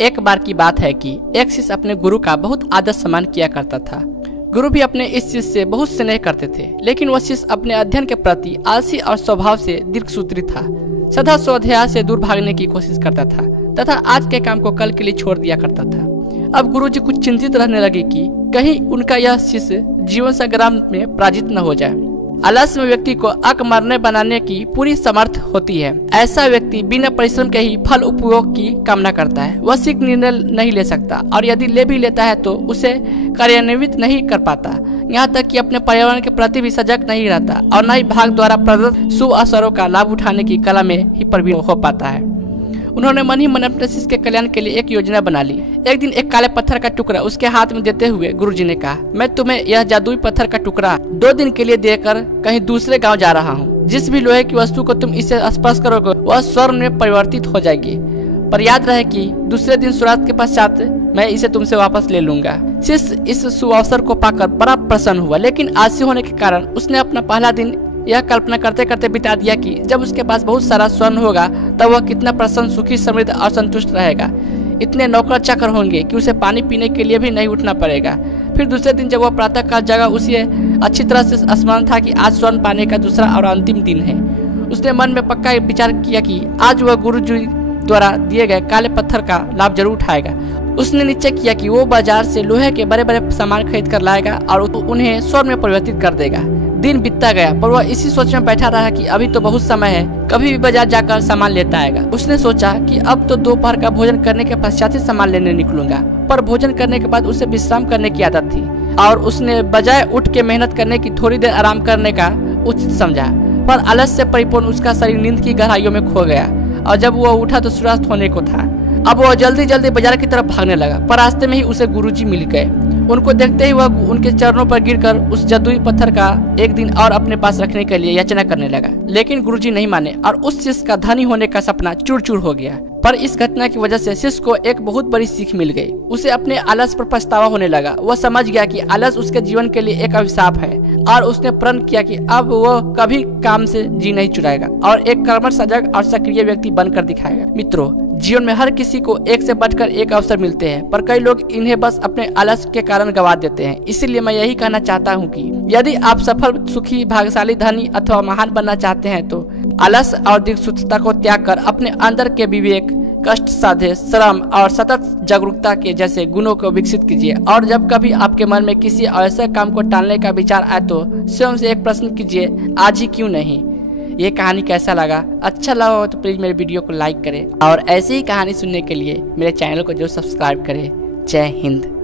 एक बार की बात है कि एक शिष्य अपने गुरु का बहुत आदर सम्मान किया करता था। गुरु भी अपने इस शिष्य से बहुत स्नेह करते थे, लेकिन वह शिष्य अपने अध्ययन के प्रति आलसी और स्वभाव से दीर्घसूत्री था। सदा स्वाध्याय से दूर भागने की कोशिश करता था तथा आज के काम को कल के लिए छोड़ दिया करता था। अब गुरुजी कुछ चिंतित रहने लगे कि कहीं उनका यह शिष्य जीवन संग्राम में पराजित न हो जाए। आलस्य में व्यक्ति को अकमरने बनाने की पूरी समर्थ होती है। ऐसा व्यक्ति बिना परिश्रम के ही फल उपयोग की कामना करता है। वह शीघ्र निर्णय नहीं ले सकता और यदि ले भी लेता है तो उसे कार्यान्वित नहीं कर पाता। यहाँ तक कि अपने पर्यावरण के प्रति भी सजग नहीं रहता और न ही भाग द्वारा प्रदत्त शुभ अवसरों का लाभ उठाने की कला में ही प्रवीण हो पाता है। उन्होंने मन ही मन अपने शिष्य के कल्याण के लिए एक योजना बना ली। एक दिन एक काले पत्थर का टुकड़ा उसके हाथ में देते हुए गुरुजी ने कहा, मैं तुम्हें यह जादुई पत्थर का टुकड़ा 2 दिन के लिए देकर कहीं दूसरे गांव जा रहा हूँ। जिस भी लोहे की वस्तु को तुम इसे स्पर्श करोगे वह स्वर्ण में परिवर्तित हो जाएगी, पर याद रहे कि दूसरे दिन सूर्यास्त के पश्चात मैं इसे तुमसे वापस ले लूंगा। शिष्य इस शुभ अवसर को पाकर बड़ा प्रसन्न हुआ, लेकिन आलसी होने के कारण उसने अपना पहला दिन यह कल्पना करते करते बिता दिया कि जब उसके पास बहुत सारा स्वर्ण होगा तब वह कितना प्रसन्न, सुखी, समृद्ध और संतुष्ट रहेगा। इतने नौकर चाकर होंगे कि उसे पानी पीने के लिए भी नहीं उठना पड़ेगा। फिर दूसरे दिन जब वह प्रातः काल जगा, उसे अच्छी तरह से स्मरण था कि आज स्वर्ण पाने का दूसरा और अंतिम दिन है। उसने मन में पक्का विचार किया कि आज वह गुरुजी द्वारा दिए गए काले पत्थर का लाभ जरूर उठाएगा। उसने निश्चय किया कि वो बाजार से लोहे के बड़े बड़े सामान खरीद कर लाएगा और उन्हें स्वर्ण में परिवर्तित कर देगा। दिन बीतता गया पर वह इसी सोच में बैठा रहा कि अभी तो बहुत समय है, कभी भी बाजार जाकर सामान लेता आएगा। उसने सोचा कि अब तो दोपहर का भोजन करने के पश्चात ही सामान लेने निकलूंगा, पर भोजन करने के बाद उसे विश्राम करने की आदत थी और उसने बजाय उठ के मेहनत करने की थोड़ी देर आराम करने का उचित समझा। पर आलस से परिपूर्ण उसका शरीर नींद की गहराइयों में खो गया और जब वह उठा तो सूर्यास्त होने को था। अब वह जल्दी जल्दी बाजार की तरफ भागने लगा, पर रास्ते में ही उसे गुरुजी मिल गए। उनको देखते ही वह उनके चरणों पर गिरकर उस जादुई पत्थर का एक दिन और अपने पास रखने के लिए याचना करने लगा, लेकिन गुरुजी नहीं माने और उस शिष्य का धनी होने का सपना चूर चूर हो गया। पर इस घटना की वजह से शिष्य को एक बहुत बड़ी सीख मिल गई। उसे अपने आलस पर पछतावा होने लगा। वह समझ गया कि आलस उसके जीवन के लिए एक अभिशाप है और उसने प्रण किया कि अब वह कभी काम से जी नहीं चुराएगा और एक कर्मठ, सजग और सक्रिय व्यक्ति बनकर दिखाएगा। मित्रों, जीवन में हर किसी को एक से बढ़कर एक अवसर मिलते हैं, पर कई लोग इन्हें बस अपने आलस के कारण गंवा देते हैं। इसीलिए मैं यही कहना चाहता हूँ कि यदि आप सफल, सुखी, भाग्यशाली, धनी अथवा महान बनना चाहते हैं तो आलस और दीर्घसूत्रता को त्याग कर अपने अंदर के विवेक, कष्ट साध्य, श्रम और सतत जागरूकता के जैसे गुणों को विकसित कीजिए। और जब कभी आपके मन में किसी ऐसे काम को टालने का विचार आए तो स्वयं से एक प्रश्न कीजिए, आज ही क्यों नहीं। ये कहानी कैसा लगा? अच्छा लगा हो तो प्लीज मेरे वीडियो को लाइक करें और ऐसी ही कहानी सुनने के लिए मेरे चैनल को जरूर सब्सक्राइब करें। जय हिंद।